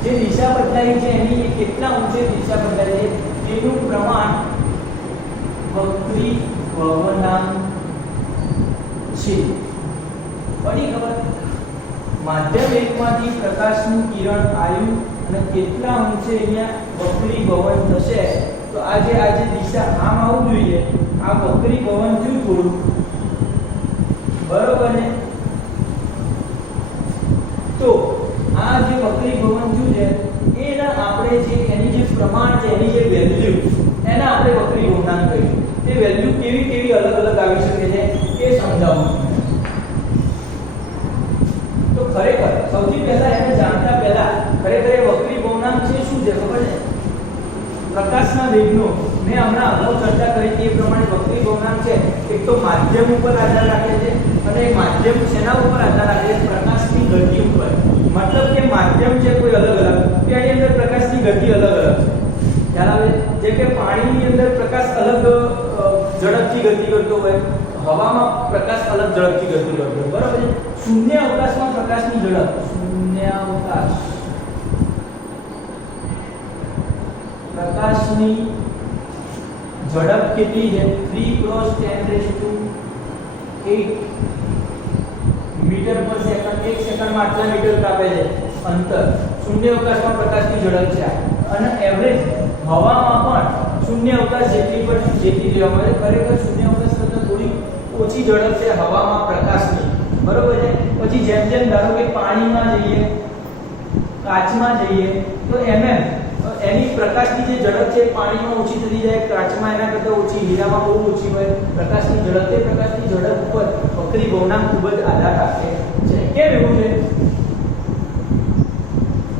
જે દિશા બદલાઈ છે એની કેટલા ઊંચે દિશા બદલાય છે તેનું પ્રમાણ વક્રી ભવનાંક છે. પડી ખબર? માધ્યમ એકમાંથી પ્રકાશનું કિરણ આવ્યું અને કેટલા ઊંચે અહીંયા વક્રી ભવન થશે, તો આ જે દિશા આમ આવવું જોઈએ, આ વક્રી ભવન થયું થોડું, બરોબર ને? તો આ જે વક્રી ભવન થયું છે એના આપણે જે એની જે પ્રમાણ છે, એની જે વેલ્યુ, એના આપણે વક્રી ભવનાંક કહીશું. તે વેલ્યુ કેવી કેવી અલગ અલગ આવી શકે છે એ સમજાવું. તો ખરેખર સૌથી પહેલા એને જાણતા પહેલા ખરેખર એ વક્રી ભવનાંક છે શું છે ખબર છે? પ્રકાશના વેગનો મેં હમણાં અગાઉ ચર્ચા કરી તે પ્રમાણે વક્રી ભવનાંક છે એક તો માધ્યમ ઉપર આધાર રાખે છે અને એ માધ્યમ શેના ઉપર આધાર રાખે છે? પ્રકાશની ગતિ ઉપર. મતલબ કે માધ્યમ છે કોઈ અલગ અલગ, તેની અંદર પ્રકાશની ગતિ અલગ અલગ છે. ખ્યાલ આવે? જેમ કે પાણીની અંદર પ્રકાશ અલગ ઝડપથી ગતિ કરતો હોય, હવામાં પ્રકાશ અલગ ઝડપથી ગતિ કરતો હોય, બરાબર છે? શૂન્ય અવકાશમાં પ્રકાશની ઝડપ, શૂન્યાવકાશ પ્રકાશની ઝડપ કેટલી છે? 3 × 10⁸ મીટર પર સેકન્ડ. 1 સેકન્ડમાં આટલા મીટર કાપે છે અંતર. શૂન્ય અવકાશમાં પ્રકાશની ઝડપ છે અને એવરેજ હવામાં પણ શૂન્ય અવકાશ જેટલી લેવામાં આવે. ખરેખર શૂન્ય અવકાશ કરતાં થોડી ઓછી ઝડપ છે હવામાં પ્રકાશની, બરોબર છે? પછી જેમ જેમ ધારો કે પાણીમાં જઈએ, કાચમાં જઈએ, તો એની પ્રકાશની જે ઝડપ છે પાણીમાં ઓછી થતી જાય, કાચમાં એના કરતાં ઓછી, હીરામાં બહુ ઓછી હોય પ્રકાશની ઝડપ. તે પ્રકાશની ઝડપ ઉપર વક્રી ભવનાંક ખૂબ જ આધાર રાખે છે. કેમ એવું છે?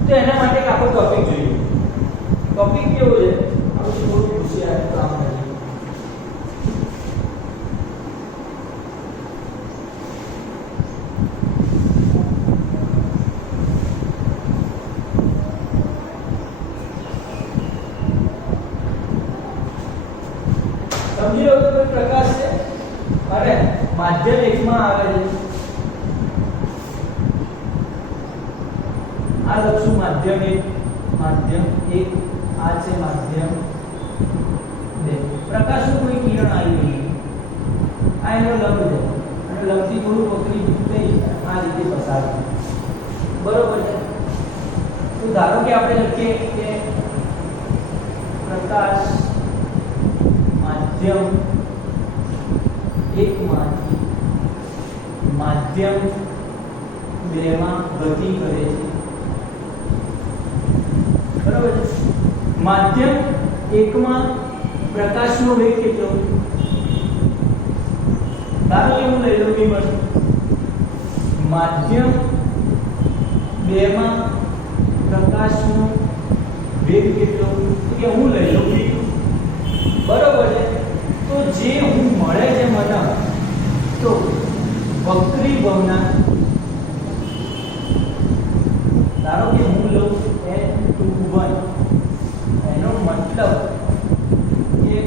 તો એના માટે એક આપણો ટોપિક જોઈએ. ટોપિક કેવો છે? આપણે થોડું હોશિયાર કામ કરીએ. સમજી લો કે પ્રકાશ છે અને માધ્યમ એકમાં આવે છે. આ લખશું માધ્યમ એક, આ છે માધ્યમ 2. પ્રકાશનું કોઈ કિરણ આવી ગયું, આ એનો લંબ છે અને લંબથી થોડું વક્રી થઈ આ રીતે પસાર થાય, બરોબર છે? તો ધારો કે આપણે લખીએ કે પ્રકાશ માધ્યમ એકમાંથી માધ્યમ 2 માં ગતિ કરે છે, બરાબર છે? માધ્યમ 1 માં પ્રકાશનો વેગ કેટલો? ધારો કે હું લઈ લઉં v1. માધ્યમ 2 માં પ્રકાશનો વેગ કેટલો? કે હું લઈ લઉં v2, બરોબર છે? તો જે હું મળે છે મને, તો વક્રી ભવનાંક ધારો કે હું લઉં n21, એનો મતલબ કે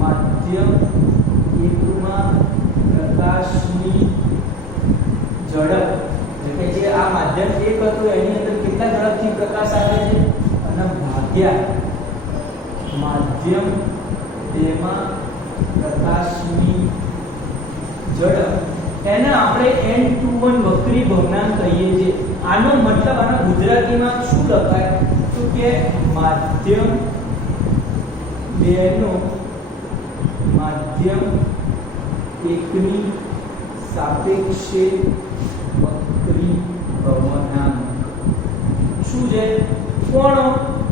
માધ્યમ 1 માં પ્રકાશની ઝડપ, એટલે કે જે આ માધ્યમ 1 હતું એની અંદર કેટલા ઝડપથી પ્રકાશ આવે છે અને ભાગ્યા માધ્યમ 2 માં પ્રકાશની ઝડપ, એને આપણે n21 વક્રી ભવનાંક કહીએ છીએ. આનો મતલબ આનો ગુજરાતીમાં શું લખાય? તો કે માધ્યમ 2 બેનો માધ્યમ એકની સાપેક્ષે વક્રીભવનાંક શું છે? કોણ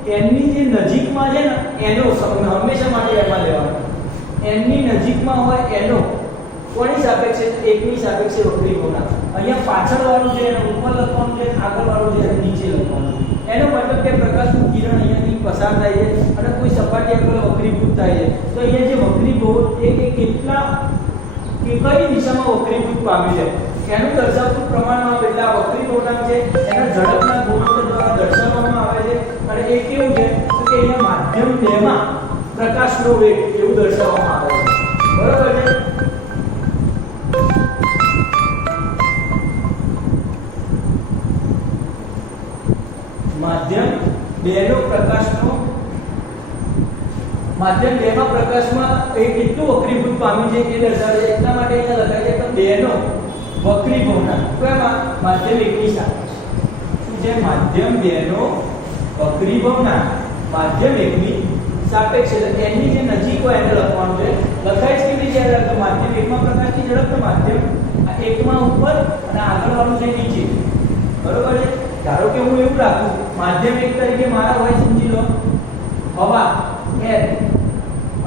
એની જે નજીકમાં છે ને એનો હંમેશા માટે એમાં લેવાનો, એની નજીકમાં હોય એનો કોની સાપેક્ષે? એકની સાપેક્ષે વક્રીભવનાંક. અહીંયા પાછળ વાળું છે એને ઉપર લખવાનું છે, આગળ વાળું છે એને નીચે લખવાનું. એનો મતલબ કે પ્રકાશનું કિરણ અહીંયાથી પસાર થાય છે અને કોઈ સપાટી પર વક્રીભૂત થાય છે. તો અહીંયા જે વક્રીભવ એ કેટલા કે કઈ દિશામાં વક્રીભૂત પામ્યું છે એનું દર્શાવતું પ્રમાણમાં આવે. એટલે આ વક્રીભવનાંક છે એના ઝડપના ગુણોત્તર દ્વારા દર્શાવવામાં આવે છે. અને એ કેવું છે તો કે અહીંયા માધ્યમ 2 માં પ્રકાશનો વેગ એવું દર્શાવવામાં આવે છે. બરાબર છે? માધ્યમ 2 નો પ્રકાશનો માધ્યમ 2 માં પ્રકાશમાં એ કેટલું વક્રીભૂત પામ્યું છે એ દર્શાવે છે. એટલા માટે અહીંયા લખાય છે કે 2 નો વક્રીભવનાંક કેમાં? માધ્યમ 1 ની સાપેક્ષે. શું છે? માધ્યમ 2 નો વક્રીભવનાંક માધ્યમ 1 ની સાપેક્ષે. એટલે એની જે નજીક હોય એને લખવાનું છે. લખાય છે કેવી રીતે? તો માધ્યમ 1 માં પ્રકાશની ઝડપ તો માધ્યમ 1 માં ઉપર અને આગળ વાળું છે નીચે. બરોબર છે? ધારો કે હું એવું રાખું માધ્યમ 1 તરીકે મારા હોય સમજી લો હવા એર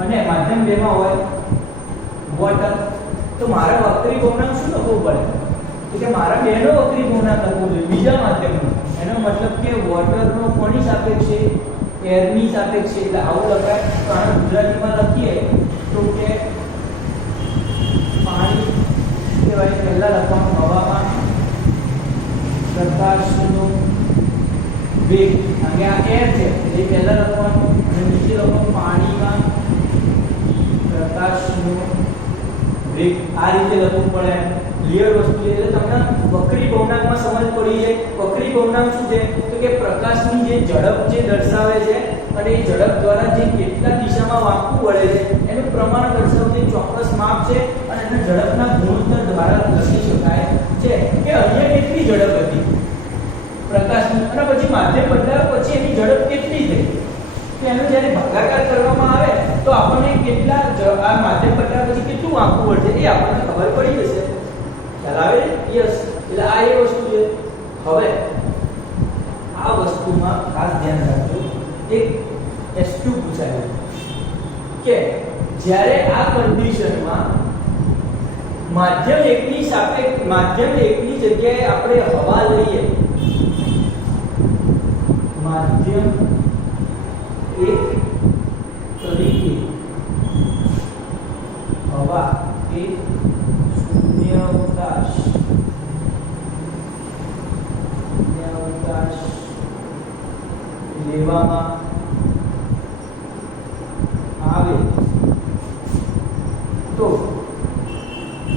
અને માધ્યમ 2 માં હોય વોટર. તો મારે વક્રીભવનાંક શું લખવું પડે? તો કે મારા 2 નો વક્રીભવનાંક લખવો જોઈએ બીજા માધ્યમનો. એનો મતલબ કે વોટરનો કોની સાપેક્ષે? એરની સાપેક્ષે. એટલે આવું લખાય. તો આને ગુજરાતીમાં લખીએ તો કે પાણી કહેવાય. પહેલા લખવાનું હવામાં પ્રકાશનો વેગ. અને આ એર છે એટલે પહેલા લખવાનું અને નીચે લખવાનું પાણીમાં પ્રકાશનો વેગ. આ રીતે લખવું પડે. ક્લિયર વસ્તુ છે. એટલે તમને વક્રીભવનાંકમાં સમજ પડી જાય. વક્રીભવનાંક શું છે તો કે પ્રકાશની જે ઝડપ જે દર્શાવે છે અને એ ઝડપ દ્વારા જે કેટલા દિશામાં વાંકવું વળે છે એનું પ્રમાણ દર્શાવતું ચોક્કસ માપ છે. અને એના ઝડપના ગુણોત્તર દ્વારા લખી શકાય છે કે અહીંયા કેટલી ઝડપ હતી પ્રકાશની અને પછી માધ્યમ બદલાયા પછી એની ઝડપ કેટલી થઈ. તો એનો જ્યારે ભાગાકાર કરવામાં આવે તો આપણને કેટલા આ માધ્યમ બદલાયા પછી કેટલું વાંકવું વળશે એ આપણને ખબર પડી જશે. ખ્યાલ આવે? યસ. એટલે આ એ વસ્તુ છે. હવે આ વસ્તુમાં ખાસ ધ્યાન રાખજો. એક S2 પૂછાયું કે જ્યારે આ કન્ડિશનમાં માધ્યમ 1 ની સાપેક્ષ માધ્યમ 1 ની જગ્યાએ આપણે હવા લઈએ. માધ્યમ 1 તરીકે હવા એ શૂન્યાવકાશ લેવામાં આવે તો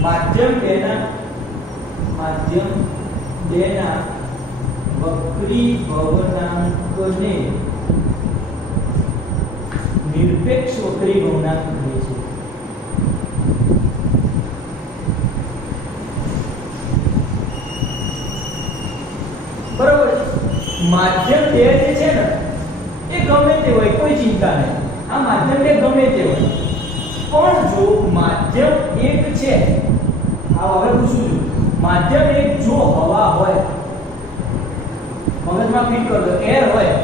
માધ્યમ 2 ના વક્રીભવનાંકને નિરપેક્ષ વક્રીભવનાંક કહે છે. બરોબર. માધ્યમ 2 જે છે ને એ ગમે તે હોય કોઈ ચિંતા નહીં. આ માધ્યમ 2 ગમે તે હોય પણ જો માધ્યમ 1 છે આ હવે પૂછું છું માધ્યમ 1 જો હવા હોય મગજમાં ફિટ કરો તો એર હોય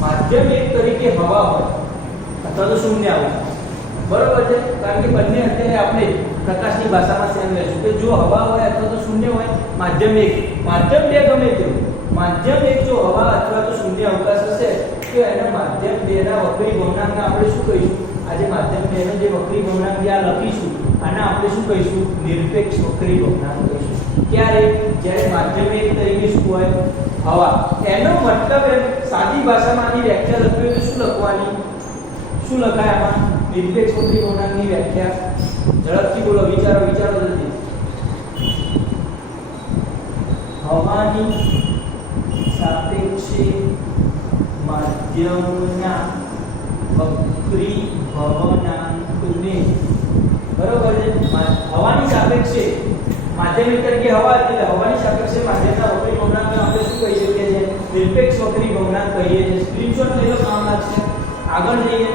માધ્યમ 1 તરીકે હવા હોય અથવા તો શૂન્ય હોય. બરોબર છે? કારણ કે બંને અત્યારે આપણે પ્રકાશની ભાષામાં સેમ લેશું કે જો હવા હોય અથવા તો શૂન્ય હોય માધ્યમ 1. માધ્યમ 2 ગમે તે માધ્યમ 1 જો હવા અથવા તો શૂન્ય અવકાશ હશે તો એના માધ્યમ 2 ના વક્રીભવનાંકને આપણે શું કહીશું? આજે માધ્યમ 2 નો જે વક્રીભવનાંક આ લખીશું આને આપણે શું કહીશું? નિરપેક્ષ વક્રીભવનાંક કહીશું. ક્યારે? જ્યારે માધ્યમ 1 તરીકે શું હોય? હવા. એનો મતલબ સાદી ભાષામાં આની વ્યાખ્યા લખવી તો શું લખવાની? શું લખાય આમાં? નિરપેક્ષ વક્રીભવનાંકની વ્યાખ્યા ઝડપથી બોલો. વિચારો જલ્દી. હવાની સાપેક્ષે માધ્યમના વક્રીભવનાંકને બરોબર છે? હવાની સાપેક્ષે માધ્યમ તરીકે હવા એટલે હવાની સાપેક્ષે માધ્યમના વક્રીભવનાંકને આપણે શું કહી શકીએ છીએ? નિરપેક્ષ વક્રીભવનાંક કહીએ છીએ. સ્ક્રીનશોટ લઈ લો, કામ લાગશે. આગળ જઈએ.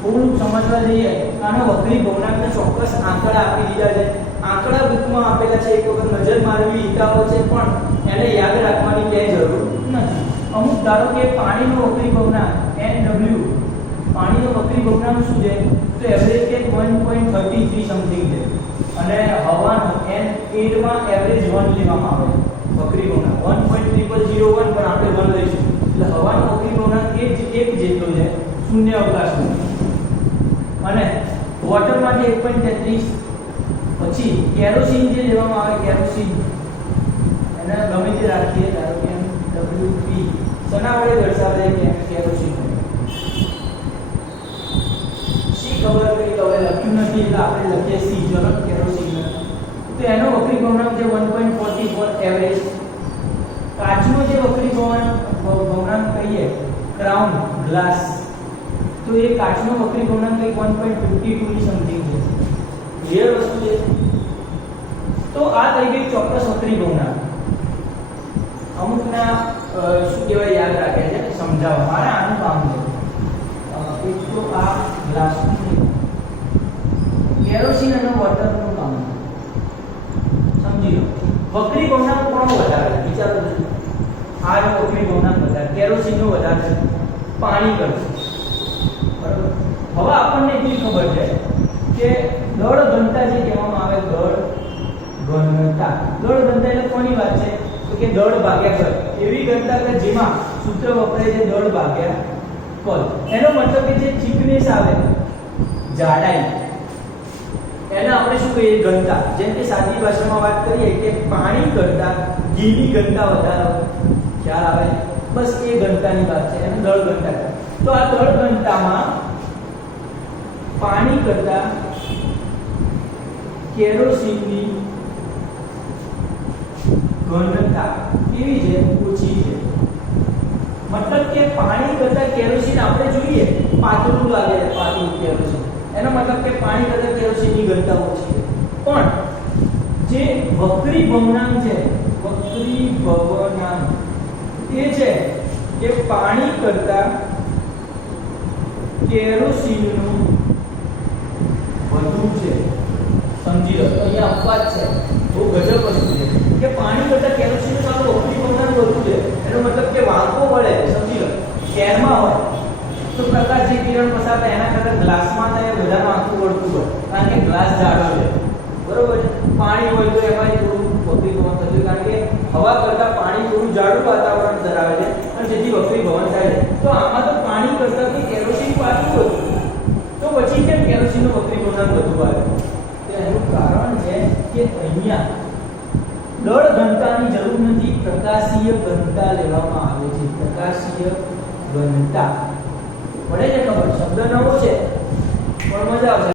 થોડું સમજવા જઈએ આનો વક્રી ભવનાંકના ચોક્કસ આંકડા આપી દીધા છે. આંકડા બુકમાં આપેલા છે, એક વખત નજર મારવી હિતાવો છે, પણ એને યાદ રાખવાની ક્યાંય જરૂર નથી. અમુક ધારો કે પાણીનો વક્રી ભવનાંક NW, પાણીનો વક્રી ભવનાંક શું છે તો એવરેજ કે 1.33 સમથિંગ છે, અને હવાનો N8 માં એવરેજ 1 લેવામાં આવે વક્રી ભવનાંક 1.0001, પણ આપણે 1 લઈશું એટલે હવાનો વક્રી ભવનાંક એ જ એક જેટલો છે શૂન્ય અવકાશનો. અને વોટર માટે 1.33. પછી કેરોસીન જે લેવામાં આવે, કેરોસીન એને ગમે તે રાખીએ, ધારો કે WP સના વડે દર્શાવે કે કેરોસીન સી ખબર કરી તો હવે લખ્યું નથી એટલે આપણે લખીએ સી. ચલો કેરોસીન તો એનો વક્રી ભવનાંક છે 1.44 એવરેજ. કાચનો જે વક્રી ભવનાંક કહીએ ક્રાઉન ગ્લાસ, તો એ કાચનો વક્રી ભવનાંક કંઈક 1.52 ની સમથિંગ છે. ક્લિયર વસ્તુ છે. તો આ થઈ ગઈ ચોક્કસ વક્રી ભવનાંક. અમુકના શું કહેવાય યાદ રાખે છે સમજાવવા, મારે આનું કામ છે. એક તો આ ગ્લાસ કેરોસીન અને વોટરનું કામ સમજી લો. વક્રી ભવનાંક કોનો વધારે વિચારો? આ જો વક્રી ભવનાંક વધારે, કેરોસીનનો વધારે છે પાણી કરશે, બરાબર. હવે આપણને એટલી ખબર છે કે દળ ઘનતા જે કહેવામાં આવે, દળ ઘનતા. દળ ઘનતા એટલે કોની વાત છે તો કે દળ ભાગ્યા કદ. એવી ઘનતા કે જેમાં સૂત્ર વપરાય છે દળ ભાગ્યા કદ. એનો મતલબ કે જે થિકનેસ આવે, જાડાઈ, એને આપણે શું કહીએ ઘનતા. જેમ કે સાદી ભાષામાં વાત કરીએ કે પાણી કરતા ઘીની ઘનતા વધારે, ખ્યાલ આવે? બસ એ ઘનતાની વાત છે, એને દળ ઘનતા કહે. તો આ દળ ઘનતામાં પાણી કરતા કેરોસીનની ઘનતા કેવી છે? ઓછી છે. મતલબ કે પાણી કરતા કેરોસીન આપણે જોઈએ પાતળું લાગે, પાતળું કેરોસીન, એનો મતલબ કે પાણી કરતા કેરોસીનની ઘનતા ઓછી છે. પણ જે વક્રી ભવનાંક છે, વક્રી ભવનાંક એ છે કે પાણી કરતા કેરોસીનનું વધુ છે. સમજી લો, અહીંયા અપવાદ છે, બહુ ગજબ વસ્તુ છે કે પાણી કરતા કેરોસીનનું સારું વક્રી ભવનાંક વધુ છે. એનો મતલબ કે વાંકો વળે, સમજી લો, શહેરમાં હોય તો પ્રકાશ જે કિરણ પસાર થાય એના કરતા ગ્લાસમાં થાય વધારે વાંકું વળતું હોય, કારણ કે ગ્લાસ જાડો છે, બરોબર છે. પાણી હોય તો એમાં થોડું વક્રી ભવન થતું, કારણ કે હવા કરતા પાણી થોડું જાડું વાતાવરણ ધરાવે છે અને જેથી વક્રી ભવન થાય છે. તો આમાં તો પાણી કરતા કે કેરોસીન પાછું હતું, તો પછી કેમ કેરોસીનનો વક્રી ભવનાંક વધુ આવે? તો એનું કારણ છે કે અહીંયા દળ ઘનતાની જરૂર નથી, પ્રકાશીય ઘનતા લેવામાં આવે છે. પ્રકાશીય ઘનતા પડે છે ખબર? શબ્દ નવો છે પણ મજા આવશે.